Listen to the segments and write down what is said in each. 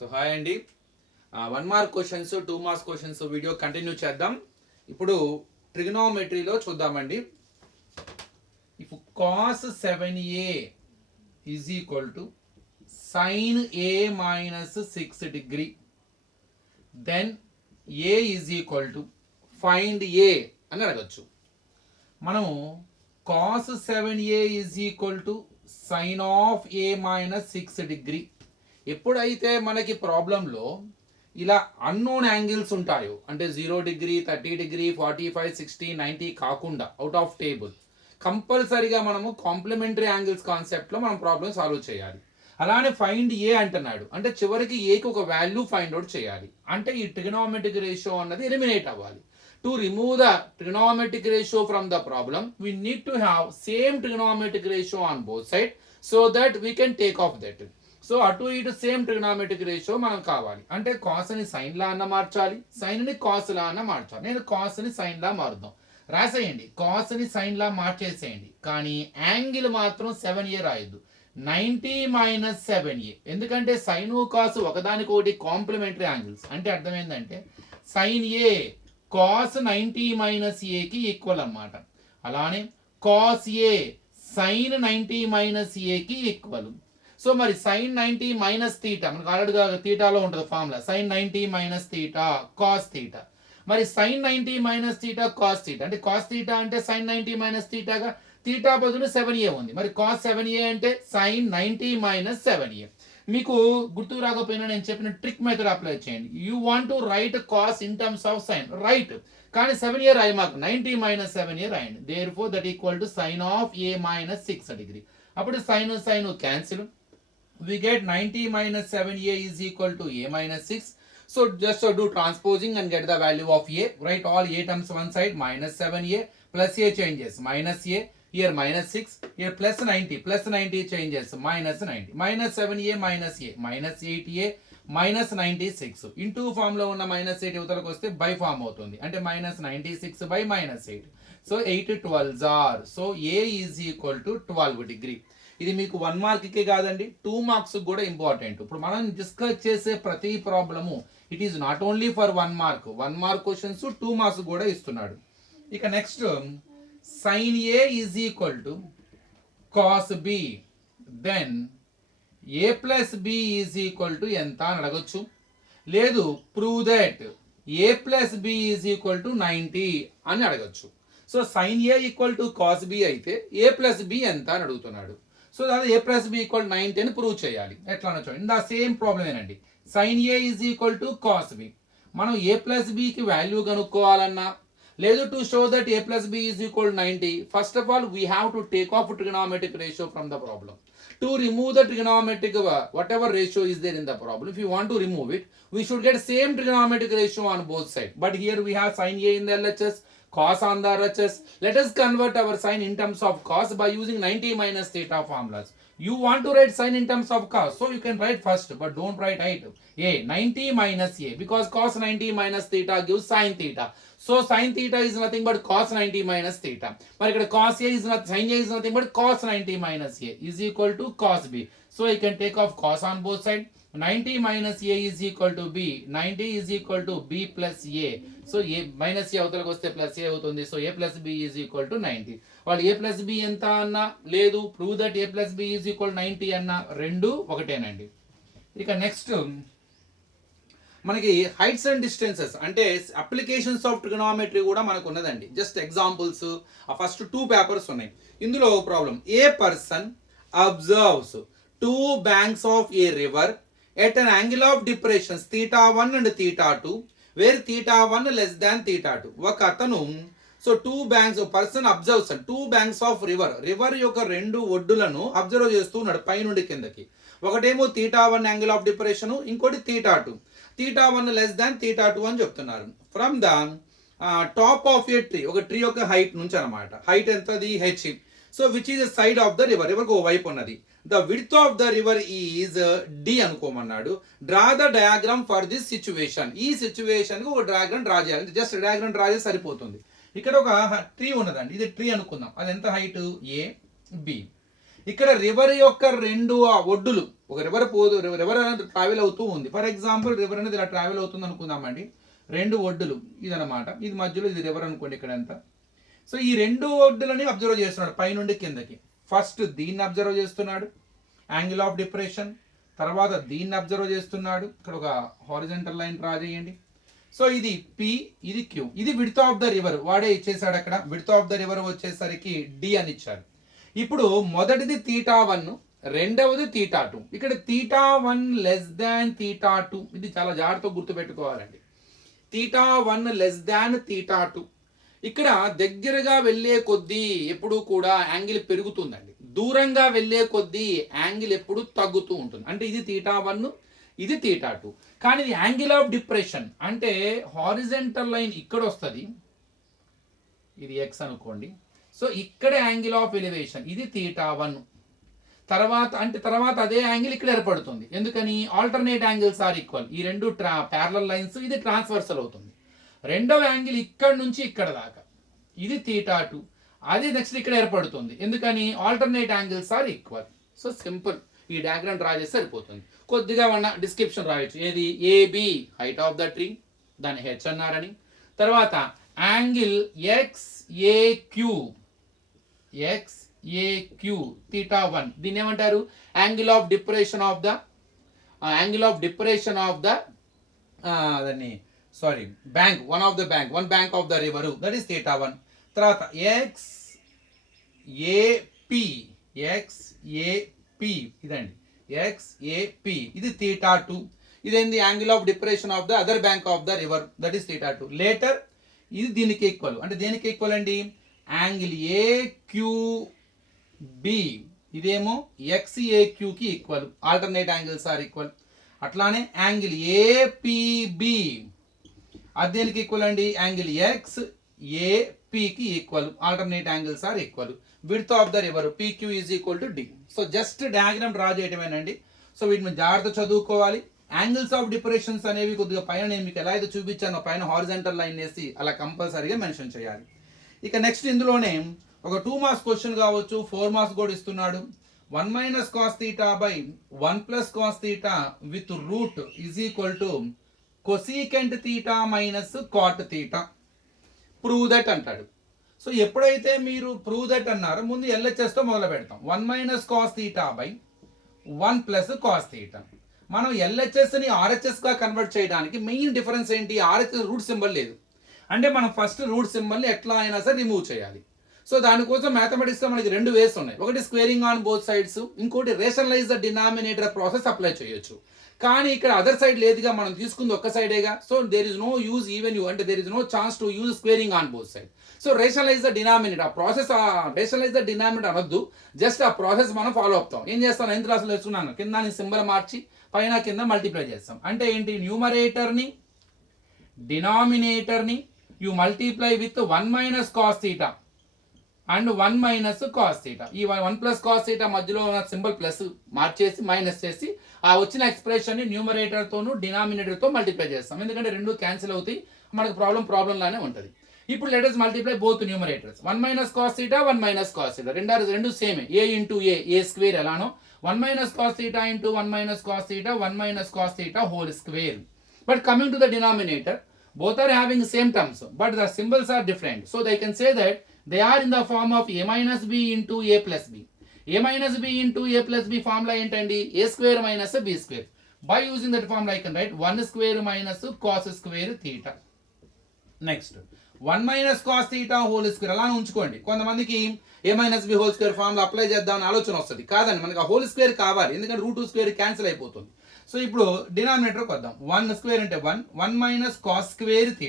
So hi అండి. 1 mark questions 2 marks questions video continue చేద్దాం. ఇప్పుడు ట్రిగనోమెట్రీలో చూద్దామండి. If cos 7a is equal to sin a minus 6 degree, then a is equal to find a అని అడగచ్చు. మనము cos 7a is equal to sin of a minus 6 degree ఎప్పుడైతే మనకి ప్రాబ్లంలో ఇలా అన్నోన్ యాంగిల్స్ ఉంటాయో, అంటే 0 డిగ్రీ 30 డిగ్రీ 45 60 90 కాకుండా అవుట్ ఆఫ్ టేబుల్, కంపల్సరీగా మనము కాంప్లిమెంటరీ యాంగిల్స్ కాన్సెప్ట్లో మనం ప్రాబ్లం సాల్వ్ చేయాలి. అలానే ఫైండ్ ఏ అంటున్నాడు, అంటే చివరికి ఏకి ఒక వాల్యూ ఫైండ్ అవుట్ చేయాలి. అంటే ఈ ట్రిగనోమెట్రిక్ రేషియో అన్నది ఎలిమినేట్ అవ్వాలి. To remove the trigonometric ratio from the problem we need to have same trigonometric ratio on both side so that we can take off that. So అటు ఇటు same trigonometric ratio మనం కావాలి. అంటే కాస్ని sign లా అన్న మార్చాలి, సైన్ని cos లా అన్న మార్చాలి. నేను కాస్ని సైన్ లా మారుద్దాం, రాసేయండి. కాస్ని సైన్ లా మార్చేసేయండి, కానీ యాంగిల్ మాత్రం 7a రాయద్దు, 90 మైనస్ 7a. ఎందుకంటే సైన్ కాస్ ఒకదానికొకటి కాంప్లిమెంటరీ యాంగిల్స్. అంటే అర్థమైందంటే సైన్ ఏ కాస్ 90 మైనస్ ఏకి ఈక్వల్ అన్నమాట. అలానే కాస్ ఏ సైన్ 90 మైనస్ ఏకి ఈక్వల్. సో మరి సైన్ 90 మైనస్ తీటా మనకు ఆల్రెడీగా తీటాలో ఉంటుంది formula, sine 90 minus theta cos theta. మరి sine 90 minus theta cos theta అంటే కాస్ తీటా అంటే సైన్ 90 మైనస్ తీటాగా, తీటా బదులు 7a ఉంది. మరి కాస్ 7a అంటే సైన్ 90 మైనస్ 7a. మీకు గుర్తుకు రాకపోయినా నేను చెప్పిన ట్రిక్ మెథడ్ అప్లై చేయండి. You want to write cos in terms of sine, right, కానీ 7a రాయి, మాకు 90 మైనస్ 7a రాయండి. Therefore that equal to sine of a minus 6 degree. అప్పుడు sine sine cancel. We get 90 minus 7a is equal to a minus 6. So just do transposing and get the value of a. Write all a terms one side, minus 7a plus a changes minus a, here minus 6, here plus 90, plus 90 changes minus 90, minus 7a minus a, minus 8a minus 96. Into form లో ఉన్న minus 8 ఇవతలకు వస్తే by form అవుతుంది, అంటే minus 96 by minus 8. So 8 12s are. So a is equal to 12 degree. ఇది మీకు 1 మార్క్కే కాదండి, 2 marks కూడా important. ఇప్పుడు మనం డిస్కస్ చేసే ప్రతి problem it is not only for 1 mark. 1 mark questions 2 marks కూడా ఇస్తున్నాడు. ఇక next sine A is equal to cos B, then A plus B is equal to ఎంత అని అడగచ్చు. లేదు prove that A plus B is equal to 90 అని అడగచ్చు. So sine A equal to cos B అయితే ఏ ప్లస్ బి ఎంత అని అడుగుతున్నాడు. సో దాని ఏ ప్లస్ బి ఈక్వల్ 90 అని ప్రూవ్ చేయాలి. ఎట్లా అనొచ్చు, ఇందా సేమ్ ప్రాబ్లం ఏనండి. Sine A is equal to cos B, మనం ఏ ప్లస్ బికి వాల్యూ కనుక్కోవాలన్నా, లేదు to show that A plus B is equal 90, first of all we have to take off trigonometric ratio from the problem. To remove the trigonometric whatever ratio is there in the problem, if you want to remove it, we should get same trigonometric ratio on both sides. But here we have sin a in the LHS, cos on the RHS. Let us convert our sin in terms of cos by using 90 minus theta formulas. You want to write sin in terms of cos, so you can write first, but don't write a 90 minus a, because cos 90 minus theta gives sin theta. So sin theta is nothing but cos 90 minus theta. But here cos a is not, sin a is nothing but cos 90 minus a is equal to cos b. So you can take off cos on both sides. 90 minus a is equal to b. 90 is equal to b plus a. So a minus a అవతలకు వస్తే plus a అవుతుంది. So a plus b is equal to 90. వాళ్ళు a plus b ఎంత అన్నా, లేదు prove that a plus b is equal 90 అన్నా, రెండు ఒకటేనండి. ఇక నెక్స్ట్ మనకి హైట్స్ అండ్ డిస్టెన్సెస్ అంటే అప్లికేషన్స్ ఆఫ్ ట్రిగనోమెట్రీ కూడా మనకు ఉన్నదండి. జస్ట్ ఎగ్జాంపుల్స్ ఆ ఫస్ట్ 2 పేపర్స్ ఉన్నాయి. ఇందులో problem, a person observes 2 banks of a river at an angle of depressions θ1 and θ2 where θ1 less than θ2. ఒక అతను so 2 banks person observes 2 banks of river యొక్క 2 ఒడ్డులను observe చేస్తూ ఉన్నాడు పైనుండి కిందకి. ఒకటేమో θ1 యాంగిల్ ఆఫ్ డిప్రెషన్, ఇంకోటి θ2. θ1 లెస్ దాన్ θ2 అని చెప్తున్నారు. From the top of a tree, ఒక ట్రీ యొక్క హైట్ నుంచి అనమాట. హైట్ ఎంతది, h. So which is side of the river, రివర్కి ఒక వైపు ఉన్నది. The width of the river is d అనుకోమన్నాడు. Draw the diagram for this situation. ఈ సిచ్యువేషన్ కి ఒక డయాగ్రామ్ డ్రా చేయాలి. జస్ట్ డయాగ్రామ్ డ్రా చేసి సరిపోతుంది. ఇక్కడ ఒక ట్రీ ఉన్నదండి, ఇది ట్రీ అనుకుందాం. అది ఎంత హైట్, a b. ఇక్కడ రివర్ యొక్క రెండు ఒడ్డులు, ఒక రివర్ అనేది ట్రావెల్ అవుతూ ఉంది. ఫర్ ఎగ్జాంపుల్ రివర్ అనేది ఇలా ట్రావెల్ అవుతుంది అనుకుందామండి. రెండు ఒడ్డులు ఇదనమాట, ఇది మధ్యలో ఇది రివర్ అనుకోండి ఇక్కడంతా. సో ఈ రెండు ఒడ్డులని అబ్జర్వ్ చేస్తున్నాడు పైనుండి కిందకి. ఫస్ట్ దీన్ని అబ్జర్వ్ చేస్తున్నాడు, యాంగిల్ ఆఫ్ డిప్రెషన్. తర్వాత దీన్ని అబ్జర్వ్ చేస్తున్నాడు, ఇక్కడ ఒక హారిజంటల్ లైన్ డ్రా చేయండి. సో ఇది P, ఇది Q, ఇది విడ్త్ ఆఫ్ ద రివర్ వాడే ఇచ్చేసాడు. అక్కడ విడ్త్ ఆఫ్ ద రివర్ వచ్చేసరికి D అని ఇచ్చారు. ఇప్పుడు మొదటిది θ1, రెండవది θ2. ఇక్కడ θ1 లెస్ దాన్ θ2, ఇది చాలా జాగ్రత్తగా గుర్తుపెట్టుకోవాలండి. θ1 లెస్ దాన్ θ2. ఇక్కడ దగ్గరగా వెళ్ళే కొద్దీ ఎప్పుడు కూడా యాంగిల్ పెరుగుతుందండి, దూరంగా వెళ్ళే కొద్దీ యాంగిల్ ఎప్పుడు తగ్గుతూ ఉంటుంది. అంటే ఇది θ1, ఇది θ2. కానీ ఇది యాంగిల్ ఆఫ్ డిప్రెషన్ అంటే హారిజంటల్ లైన్ ఇక్కడ వస్తుంది, ఇది x అనుకోండి. సో ఇక్కడ యాంగిల్ ఆఫ్ ఎలివేషన్ ఇది θ1. తర్వాత అదే యాంగిల్ ఇక్కడ ఏర్పడుతుంది. ఎందుకని? Alternate angles are equal. ఈ రెండు ప్యారలల్ లైన్స్, ఇది ట్రాన్స్వర్సల్ అవుతుంది. రెండవ యాంగిల్ ఇక్కడ నుంచి ఇక్కడ దాకా, ఇది θ2, అది నెక్స్ట్ ఇక్కడ ఏర్పడుతుంది. ఎందుకని? Alternate angles are equal. So simple, ఈ డయాగ్రామ్ డ్రా చేస్తే సరిపోతుంది. కొద్దిగా ఉన్న డిస్క్రిప్షన్ రాయొచ్చు. ఏది? AB height of the tree, దాన్ని H అన్నారని. తర్వాత యాంగిల్ XAQ θ1, దీన్ని ఏమంటారు? Angle of depression of the దాన్ని bank, one bank of the river, that is θ1. తర్వాత XAP ఇదండి, XAP ఇది θ2. ఇదేంది? Angle of depression of the other bank of the river, that is θ2. Later ఇది దీనికి ఈక్వల్. అంటే దేనికి ఈక్వల్ అండి? యాంగిల్ AQB ఇదేమో XAQకి equal. Alternate angles are equal. అట్లానే యాంగిల్ APB అది దేనికి ఈక్వల్ అండి? యాంగిల్ XAPకి equal. Alternate angles are equal. Width of the river PQ is equal to D. So just diagram draw చేయటమేనండి. సో వీటిని జాగ్రత్త చదువుకోవాలి. యాంగిల్స్ ఆఫ్ డిప్రెషన్స్ అనేవి కొద్దిగా పైన నేను మీకు ఎలా అయితే చూపించానో పైన హారిజంటల్ లైన్ వేసి అలా కంపల్సరీగా మెన్షన్ చేయాలి. ఇక నెక్స్ట్ ఇందులోనే ఒక 2 మార్క్స్ క్వశ్చన్ కావచ్చు, 4 మార్క్స్ కూడా ఇస్తున్నాడు. 1 - cos θ by 1 + cos θ with root is equal to cosecant θ minus cot θ. Prove that అంటాడు. సో ఎప్పుడైతే మీరు ప్రూవ్ దట్ అన్నారో ముందు LHSతో మొదలు పెడతాం. 1 - cos θ by 1 + cos θ. మనం LHSని RHSగా కన్వర్ట్ చేయడానికి మెయిన్ డిఫరెన్స్ ఏంటి? RHS రూట్ సింబల్ లేదు. అంటే మనం ఫస్ట్ రూట్ సింబల్ని ఎట్లా అయినా సరే రిమూవ్ చేయాలి. సో దానికోసం మ్యాథమెటిక్స్లో మనకి 2 వేస్ ఉన్నాయి. ఒకటి స్క్వేరింగ్ ఆన్ బోత్ సైడ్స్, ఇంకోటి rationalise the denominator process apply చేయొచ్చు. కానీ ఇక్కడ అదర్ సైడ్ లేదుగా, మనం తీసుకుంది ఒక్క సైడేగా. So there is no use even you అంటే there is no chance to use squaring on both side. So rationalise the denominator, ఆ ప్రాసెస్ రేషనలైజ్ ద డినామినేటర్ అనొద్దు, జస్ట్ ఆ ప్రాసెస్ మనం ఫాలో అవుతాం. ఏం చేస్తాం? 9th క్లాస్లో నేర్చుకున్నాను, కింద సింబల్ మార్చి పైన కింద మల్టిప్లై చేస్తాం. అంటే ఏంటి? న్యూమరేటర్ని డినామినేటర్ని you multiply with 1 - cos θ and 1 - cos θ. ఈ 1 + cos θ మధ్యలో ఉన్న సింబల్ ప్లస్ మార్చేసి మైనస్ చేసి ఆ వచ్చిన ఎక్స్ప్రెషన్ని న్యూమరేటర్తోను డినామినేటర్తో మల్టిప్లై చేస్తాం. ఎందుకంటే రెండు క్యాన్సిల్ అవుతాయి, మనకు ప్రాబ్లం లానే ఉంటుంది. ఇప్పుడు let us multiply both numerators. 1 - cos θ 1 - cos θ రెండు సేమే. A × A స్క్వేర్ ఎలానో 1 - cos θ × 1 - cos θ 1 - cos θ whole square. But coming to the denominator, both are having same terms but the symbols are different. So they can say that they are in the form of A - B into A plus B. A - B into A plus B formula ఏంటండి? A square minus B square. By using that formula I can write 1 square minus cos square theta. Next 1 - cos θ whole square అలా ఉంచుకోండి. కొంతమందికి A - B whole square formula apply చేద్దామని ఆలోచన వస్తుంది. కాదండి, మనకి ఆ హోల్ స్క్వేర్ కావాలి, ఎందుకంటే రూట్ స్క్వేర్ క్యాన్సిల్ అయిపోతుంది. సో ఇప్పుడు డినామినేటర్కి వద్దాం. 1 స్క్వేర్ అంటే 1 - cos స్క్వేర్ θ.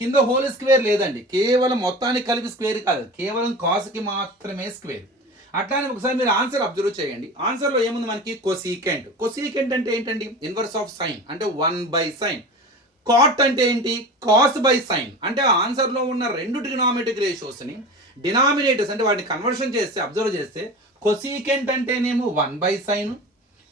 కింద హోల్ స్క్వేర్ లేదండి, కేవలం మొత్తానికి కలిపి స్క్వేర్ కాదు, కేవలం కాస్కి మాత్రమే స్క్వేర్. అట్లానే ఒకసారి మీరు ఆన్సర్ అబ్జర్వ్ చేయండి. ఆన్సర్లో ఏముంది మనకి? కొసీకెంట్. కొసీకెంట్ అంటే ఏంటండి? ఇన్వర్స్ ఆఫ్ సైన్, అంటే 1/sin. కాట్ అంటే ఏంటి? Cos by sine. అంటే ఆన్సర్లో ఉన్న రెండు ట్రిగ్నామెట్రిక్ రేషియోస్ని డినామినేటర్స్ అంటే వాటిని కన్వర్షన్ చేస్తే అబ్జర్వ్ చేస్తే కొసీకెంట్ అంటేనేమో 1/sin,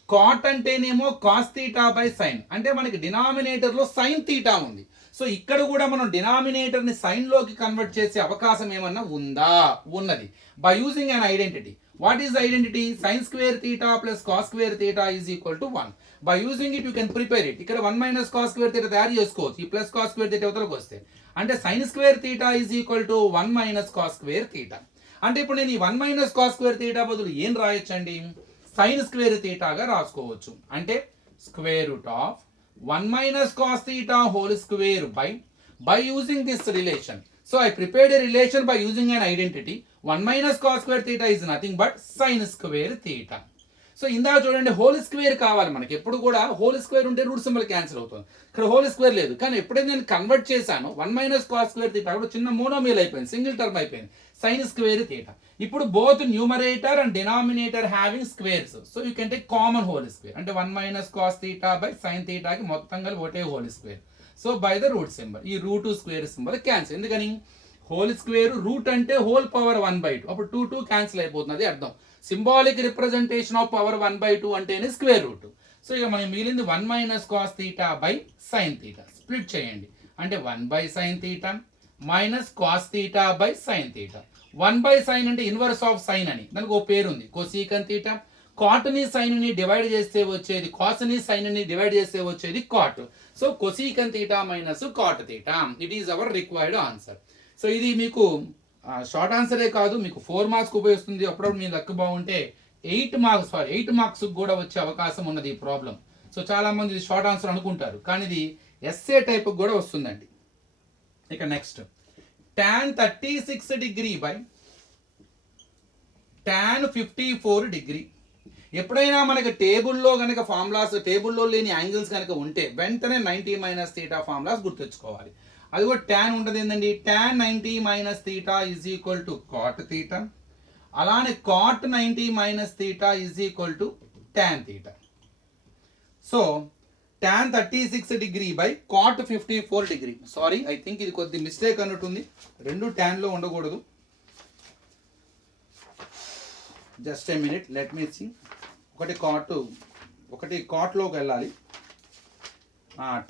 కాట్ అంటేనేమో కాస్ థీటా బై సైన్. అంటే మనకి డినామినేటర్లో సైన్ థీటా ఉంది. సో ఇక్కడ కూడా మనం డినామినేటర్ని సైన్లోకి కన్వర్ట్ చేసే అవకాశం ఏమన్నా ఉందా? ఉన్నది. By using an identity What is the identity? Sin square theta plus cos square theta is equal to 1. By using it you can prepare it. ఇక్కడ 1 minus cos square theta తయారు చేసుకోవచ్చు. ఈ ప్లస్ cos square theta అవతలకు వస్తే అంటే sin square theta is equal to 1 minus cos square theta. అంటే ఇప్పుడు నేను ఈ 1 minus cos square theta బదులు ఏం రాయొచ్చండి? sin square theta గా రాసుకోవచ్చు. అంటే square root of 1 minus cos theta whole square by using this relation. So I prepared a relation by using an identity. 1 minus cos square theta is nothing but sin square theta. So ఇందాక చూడండి whole square కావాలి మనకి. ఎప్పుడు కూడా whole square ఉంటే route symbol cancel అవుతుంది. ఇక్కడ whole square లేదు. కానీ ఎప్పుడైతే నేను కన్వర్ట్ చేశాను 1 మైనస్ కాస్ స్క్వేర్ థీటా కూడా చిన్న మోనోమియల్ అయిపోయింది, సింగిల్ టర్మ్ అయిపోయింది, సైన్ స్క్వేర్ థీటా. ఇప్పుడు both numerator and denominator having squares, so you can take common whole square. అంటే 1 minus cos theta by sine థీటాకి మొత్తం కలిపి ఒకటే whole square. So by the root symbol ఈ root square symbol cancel. ఎందుకని whole square root అంటే whole power 1/2, అప్పుడు 2 cancel అయిపోతుంది, అది అర్థం. సింబాలిక్ రిప్రజెంటేషన్ ఆఫ్ పవర్ 1/2 అంటేనే స్క్వేర్ రూట్. సో ఇక మనకి మిగిలింది 1 minus cos theta by sine theta. Split చేయండి అంటే 1 by sine theta minus cos theta by sine theta. 1 by sine అంటే ఇన్వర్స్ ఆఫ్ సైన్ అని, దానికి ఒక పేరు ఉంది, కొసీకన్ థీటా. కాట్ని సైన్ని డివైడ్ చేస్తే వచ్చేది కాస్ని సైన్ని డివైడ్ చేస్తే వచ్చేది cot. So cosecant theta minus cot theta, it is our required answer. So ఇది మీకు షార్ట్ ఆన్సరే కాదు, మీకు 4 మార్క్స్కి ఉపయోగిస్తుంది. అప్పుడప్పుడు మీ లక్ బాగుంటే 8 మార్క్స్ కూడా వచ్చే అవకాశం ఉన్నది ఈ ప్రాబ్లం. సో చాలా మంది ఇది షార్ట్ ఆన్సర్ అనుకుంటారు, కానీ ఇది ఎస్ఏ టైప్ కూడా వస్తుందండి. ఇక next tan 36 degree by tan 54 degree. ఎప్పుడైనా మనకి టేబుల్లో కనుక ఫార్ములాస్, టేబుల్లో లేని యాంగిల్స్ కనుక ఉంటే వెంటనే 90 మైనస్ థీటా ఫార్ములాస్ గుర్తుంచుకోవాలి. అది కూడా tan ఉంటుంది ఏంటండి, tan 90 minus theta is equal to cot theta. అలానే cot 90 minus theta is equal to tan theta. So tan 36 degree by cot 54 degree. Sorry, I think ఇది కొద్ది మిస్టేక్ అన్నట్టుంది, రెండు ట్యాన్లో ఉండకూడదు. Just a minute, let me see. ఒకటి కాట్లోకి వెళ్ళాలి.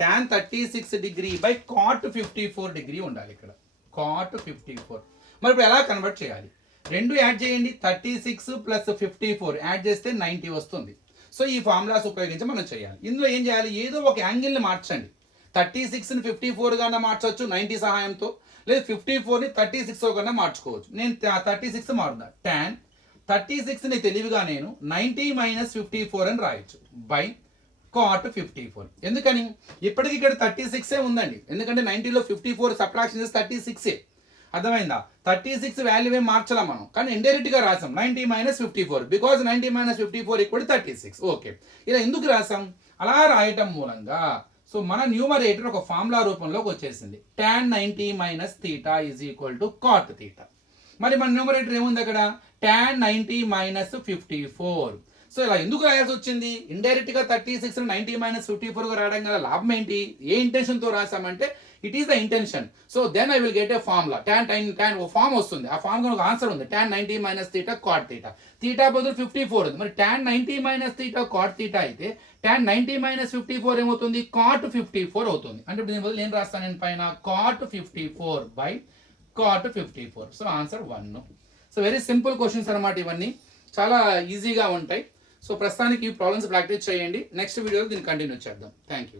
tan 36 degree by cot 54 degree ఉండాలి ఇక్కడ, కాట్ 54. మరి ఇప్పుడు ఎలా కన్వర్ట్ చేయాలి? రెండు యాడ్ చేయండి, 36 ప్లస్ 54 యాడ్ చేస్తే 90 వస్తుంది. సో ఈ ఫార్ములాస్ ఉపయోగించి మనం చేయాలి. ఇందులో ఏం చేయాలి, ఏదో ఒక యాంగిల్ని మార్చండి. 36ని 54 గానే మార్చవచ్చు 90 సహాయంతో, లేదా 54ని 36 కన్నా మార్చుకోవచ్చు. నేను 36 మారుదా, tan 36ని తెలివిగా నేను 90 మైనస్ 54 అని రాయొచ్చు బై కాట్ 54. ఎందుకని ఇప్పటికి ఇక్కడ 36 ఉందండి, ఎందుకంటే 90లో 54 సబ్ట్రాక్షన్ చేసి 36. అర్థమైందా? 36 వాల్యూ ఏం మార్చాలా మనం, కానీ ఇండైరెక్ట్ గా రాసాం 90 minus 54 because 90 minus 54 equal 36. Okay, ఇలా ఎందుకు రాసాం? అలా రాయటం మూలంగా సో మన న్యూమరేటర్ ఒక ఫార్ములా రూపంలోకి వచ్చేసింది. tan 90 minus theta is equal to cot theta. మరి మన న్యూమరేటర్ ఏముంది అక్కడ, tan 90 మైనస్ 54. సో ఇలా ఎందుకు రాయాల్సి వచ్చింది? ఇండైరెక్ట్ గా 36 90 మైనస్ 54 రాయడం గల లాభం ఏంటి? ఏ ఇంటెన్షన్ తో రాసామంటే it is the intention. So then I will get a formula, tan ఒక ఫార్మ్ వస్తుంది, ఆ ఫార్మ్ ఒక ఆన్సర్ ఉంది, tan 90 minus theta cot theta. Theta బదులు 54 ఉంది, మరి tan 90 minus theta cot theta అయితే tan 90 మైనస్ 54 ఏమవుతుంది, కాట్ 54 అవుతుంది. అంటే దీని బదులు ఏం రాస్తాను నేను పైన, cot 54 by cot 54. So answer 1. So very simple questions అనమాట, ఇవన్నీ చాలా ఈజీగా ఉంటాయి. సో ప్రస్తుతానికి ఈ ప్రాబ్లమ్స్ ప్రాక్టీస్ చేయండి, నెక్స్ట్ వీడియోలో దీన్ని కంటిన్యూ చేద్దాం. Thank you.